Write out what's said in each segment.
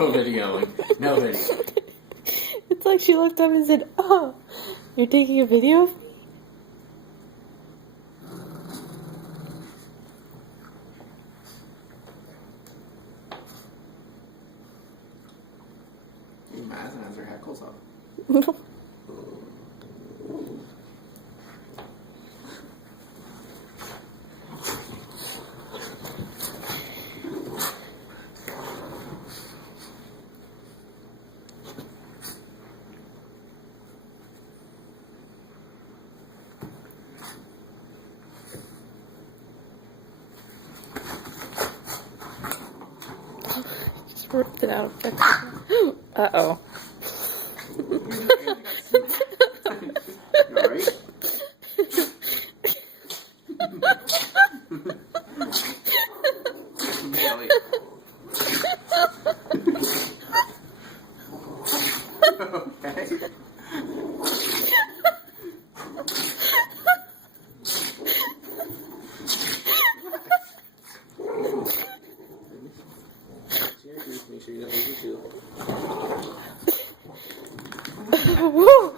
No videoing. No video. It's like she looked up and said, "Oh, you're taking a video of me?" Madison has her heckles up. Just ripped it out of Becca. Uh-oh. You alright? Bailey. Okay. Make sure you don't lose your tooth. Woo!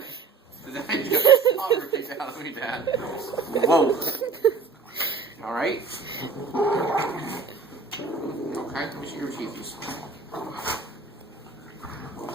Did just slobber kicked out of me, Dad? Whoa. Alright? Okay, let me see your teeth.